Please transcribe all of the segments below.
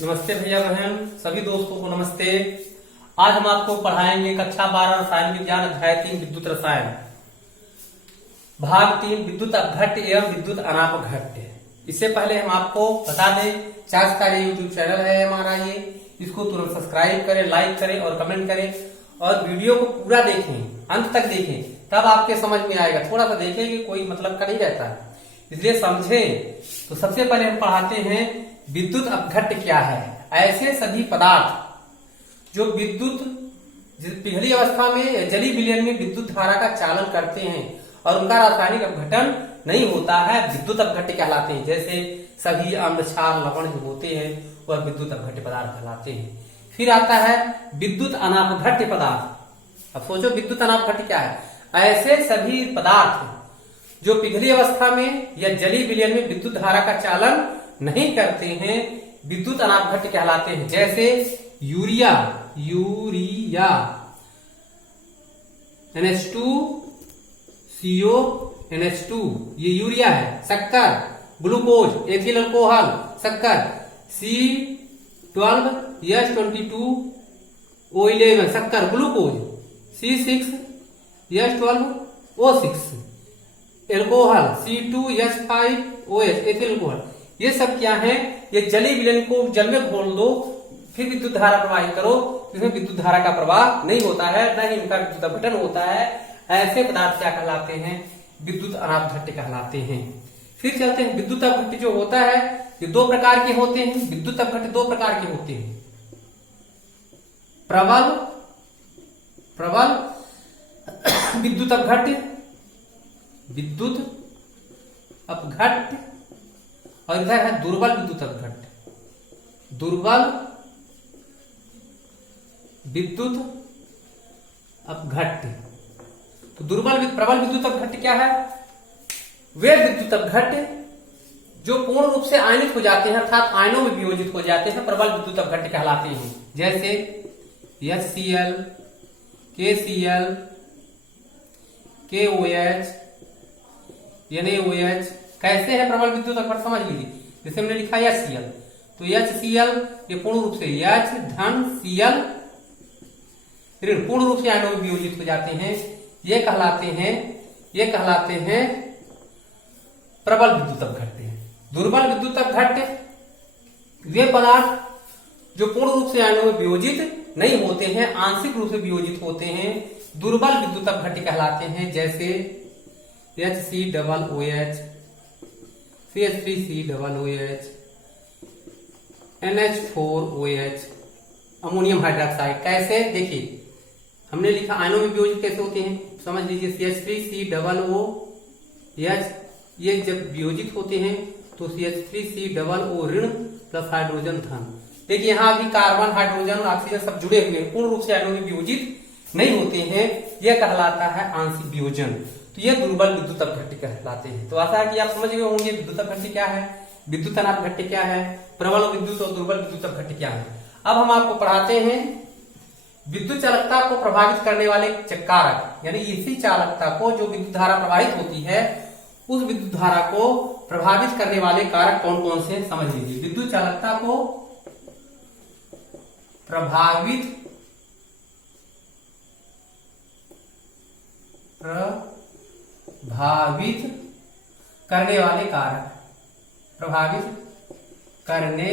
नमस्ते भैया बहन, सभी दोस्तों को नमस्ते। आज हम आपको पढ़ाएंगे कक्षा 12 रसायन विज्ञान अध्याय 3 विद्युत रसायन भाग 3 विद्युत अपघट्य एवं विद्युत अनापघट्य। इससे पहले हम आपको बता दें, चार्ज का ये यूट्यूब चैनल है हमारा, इसको तुरंत सब्सक्राइब करें, लाइक करें और कमेंट करें और वीडियो को पूरा देखें, अंत तक देखें, तब आपके समझ में आएगा। थोड़ा सा देखेंगे कोई मतलब का नहीं रहता है, इसलिए समझें। तो सबसे पहले हम पढ़ाते हैं विद्युत अपघट्य क्या है। ऐसे सभी पदार्थ जो विद्युत पिघली अवस्था में या जलीय विलयन में विद्युत धारा का चालन करते हैं और उनका रासायनिक अपघटन नहीं होता है, विद्युत अपघट्य कहलाते हैं। जैसे सभी अम्ल, क्षार, लवण जो होते हैं वह विद्युत अपघट्य पदार्थ कहलाते हैं। फिर आता है विद्युत अनापघट्य पदार्थ। अब सोचो विद्युत अनापघट्य क्या है। ऐसे सभी पदार्थ जो पिघली अवस्था में या जलीय विलयन में विद्युत धारा का चालन नहीं करते हैं, विद्युत अनापघट्य कहलाते हैं। जैसे यूरिया NH2CO NH2 ये यूरिया है। शक्कर, ग्लूकोज, एथिल अल्कोहल, शक्कर C12H22O11 शक्कर, glucose C6H12O6 alcohol C2H5OH ethyl alcohol. ये सब क्या है, ये जलीय विलयन को जल में घोल दो, फिर विद्युत धारा प्रवाहित करो, इसमें विद्युत धारा का प्रवाह नहीं होता है, न ही इनका विद्युत अपघटन होता है। ऐसे पदार्थ क्या कहलाते हैं, विद्युत अनापघट्य कहलाते हैं। फिर चलते हैं विद्युत अपघट्य जो होता है, ये दो प्रकार के होते हैं। विद्युत अपघट्य दो प्रकार के होते हैं, प्रबल विद्युत अपघट्य, और इधर है दुर्बल विद्युत अपघट्य। दुर्बल विद्युत अपघट्य। तो प्रबल विद्युत अपघट्य क्या है, वे विद्युत अपघट्य जो पूर्ण रूप से आयनित हो जाते हैं, अर्थात आयनों में वियोजित हो जाते हैं, प्रबल विद्युत अपघट्य कहलाते हैं। जैसे HCl, KCl, KOH, NaOH। कैसे है प्रबल विद्युत अपघट्य समझ लीजिए। जैसे हमने लिखा HCl, तो HCl ये पूर्ण रूप से H धन Cl ऋण पूर्ण रूप से आयनों में वियोजित हो जाते हैं। ये कहलाते हैं प्रबल विद्युत अपघट्य। दुर्बल विद्युत अपघट्य वे पदार्थ जो पूर्ण रूप से आयनों में वियोजित नहीं होते हैं, आंशिक रूप से वियोजित होते हैं, दुर्बल विद्युत अपघट्य कहलाते हैं। जैसे HCOOH, CH3COOH, NH4OH, ammonium hydroxide. कैसे देखिए, हमने लिखा आयनों में वियोजित कैसे होते हैं, समझ लीजिए। CH3COOH ये जब वियोजित होते हैं तो CH3COO ऋण प्लस हाइड्रोजन धन। देखिए यहाँ अभी कार्बन, हाइड्रोजन, ऑक्सीजन सब जुड़े हुए हैं, पूर्ण रूप से आयनों में वियोजित नहीं होते हैं, यह कहलाता है आंशिक वियोजन। तो ये दुर्बल विद्युत अपघट्य कहलाते हैं। तो आशा है कि आप समझ गए होंगे विद्युत अपघट्य क्या है, विद्युत अनापघट्य क्या है, प्रबल विद्युत और दुर्बल विद्युत अपघट्य क्या है। अब हम आपको पढ़ाते हैं विद्युत चालकता को प्रभावित करने वाले कारक, यानी इसी चालकता को जो विद्युत धारा प्रवाहित होती है, उस विद्युत धारा को प्रभावित करने वाले कारक कौन कौन से समझ लीजिए। विद्युत चालकता को प्रभावित करने वाले कारक, प्रभावित करने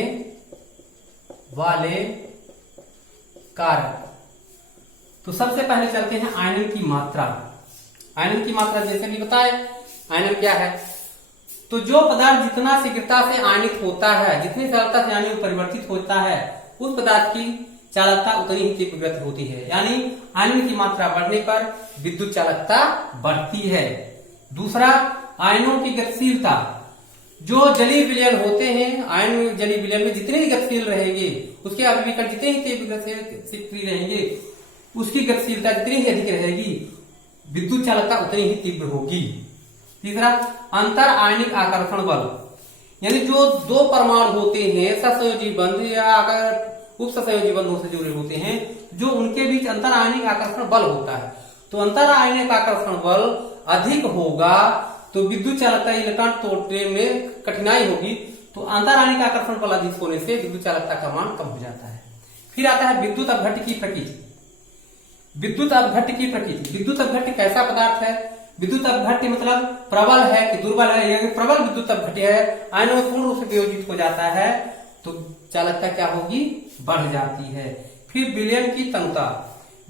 वाले कारक। तो सबसे पहले चलते हैं आयनन की मात्रा। आयनन की मात्रा जैसे कि बताए, आयनन क्या है, तो जो पदार्थ जितना शीघ्रता से आयनित होता है, जितनी सरलता से आयन में परिवर्तित होता है, उस पदार्थ की चालकता उतनी ही तीव्र होती है। यानी आयनन की मात्रा बढ़ने पर विद्युत चालकता बढ़ती है। दूसरा, आयनों की गतिशीलता। जो जलीय विलयन होते हैं, आयन जलीय विलयन में जितने ही गतिशील रहेंगे, उसके अभिविकर्ण जितने ही तीव्र सक्रिय रहेंगे, उसकी गतिशीलता जितनी ही अधिक रहेगी, विद्युत चालकता उतनी ही तीव्र होगी। तीसरा, अंतर आयनिक आकर्षण बल, यानी जो दो परमाणु होते हैं सहसंयोजी बंध या अगर उपसहसंयोजी बंधों से जुड़े होते हैं, जो उनके बीच अंतर आयनिक आकर्षण बल होता है, तो अंतर आयनिक आकर्षण बल अधिक होगा तो विद्युत चालकता इलेक्ट्रॉन तोड़ने में कठिनाई होगी, तो अंतराणिक आकर्षण बल अधिक होने से विद्युत चालकता का मान कम हो जाता है। फिर आता है विद्युत अपघट्ट की प्रकृति। विद्युत अपघट्ट की प्रकृति, विद्युत अपघट्ट कैसा पदार्थ है? विद्युत अपघट्ट मतलब प्रबल है कि दुर्बल है। यदि प्रबल विद्युत अपघट्ट है, आयनों में पूर्ण रूप से वियोजित हो जाता है तो चालकता क्या होगी? बढ़ जाती है। फिर विलयन की तनुता।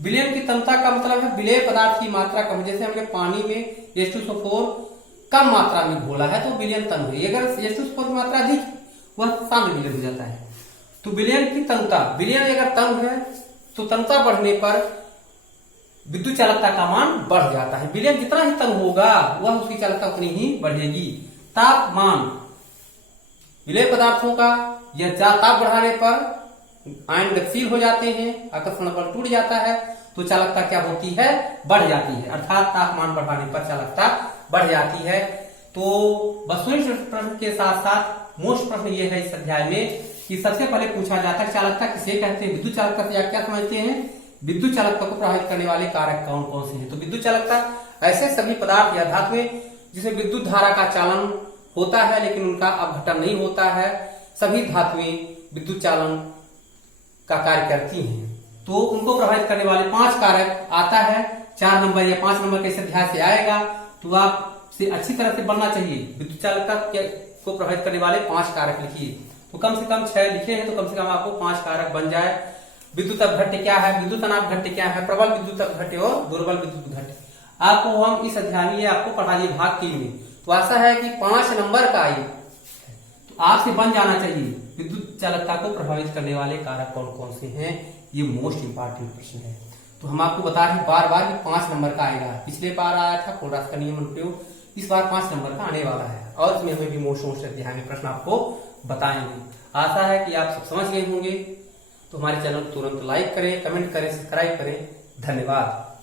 विलयन की तनुता का मतलब है विलेय पदार्थ की मात्रा कम, जैसे हमने पानी में H2SO4 कम मात्रा में घोला है तो विलयन तनु है। अगर H2SO4 की मात्रा अधिक, वह सांद्र विलयन हो जाता है। तो विलयन की तनुता, विलयन अगर तनु है तो तनुता बढ़ने पर विद्युत चालकता का मान बढ़ जाता है। विलयन जितना ही तनु होगा वह उसकी चालकता उतनी ही बढ़ेगी। तापमान, विलेय पदार्थों का यह ताप बढ़ाने पर आयन गतिशील हो जाते हैं, आकर्षण बल टूट जाता है तो चालकता क्या होती है? बढ़ जाती है। अर्थात तापमान बढ़ाने पर चालकता बढ़ जाती है। तो वस्तुनिष्ठ प्रश्न के साथ साथ मोस्ट प्रश्न ये है इस अध्याय में कि सबसे पहले पूछा जाता है चालकता किसे कहते हैं? विद्युत चालकता से आप क्या समझते हैं? विद्युत चालकता को प्रभावित करने वाले कारक कौन कौन से हैं? तो विद्युत चालकता ऐसे सभी पदार्थ या धातुएं जिसमें विद्युत धारा का चालन होता है लेकिन उनका अपघटन नहीं होता है, सभी धातुएं विद्युत चालन का कार्य करती हैं। तो उनको प्रभावित करने वाले 5 कारक आता है 4 नंबर या 5 नंबर के इस अध्याय से आएगा। तो आप से अच्छी तरह से बनना चाहिए। विद्युत चालकता को प्रभावित करने वाले 5 कारक लिखिए। तो कम से कम 6 लिखे हैं तो कम से कम आपको 5 कारक बन जाए। विद्युत अपघट्ट क्या है, विद्युत अनापघट्ट क्या है, प्रबल विद्युत अपघट्ट और दुर्बल विद्युत अपघट्ट आपको हम इस अध्याय में आपको पढ़ा दिए भाग 3 में। तो आशा है कि 5 नंबर का आई तो आपसे बन जाना चाहिए। विद्युत चालकता को प्रभावित करने वाले कारक कौन कौन से हैं, ये मोस्ट इंपॉर्टेंट प्रश्न है। तो हम आपको बता रहे हैं बार बार कि 5 नंबर का आएगा। पिछले बार आया था कोलरास का नियम अनुप्रयोग, इस बार 5 नंबर का आने वाला है और इसमें हमें भी मोस्ट अध्याय में प्रश्न आपको बताएंगे। आशा है कि आप सब समझ गए होंगे। तो हमारे चैनल को तुरंत लाइक करें, कमेंट करें, सब्सक्राइब करें। धन्यवाद।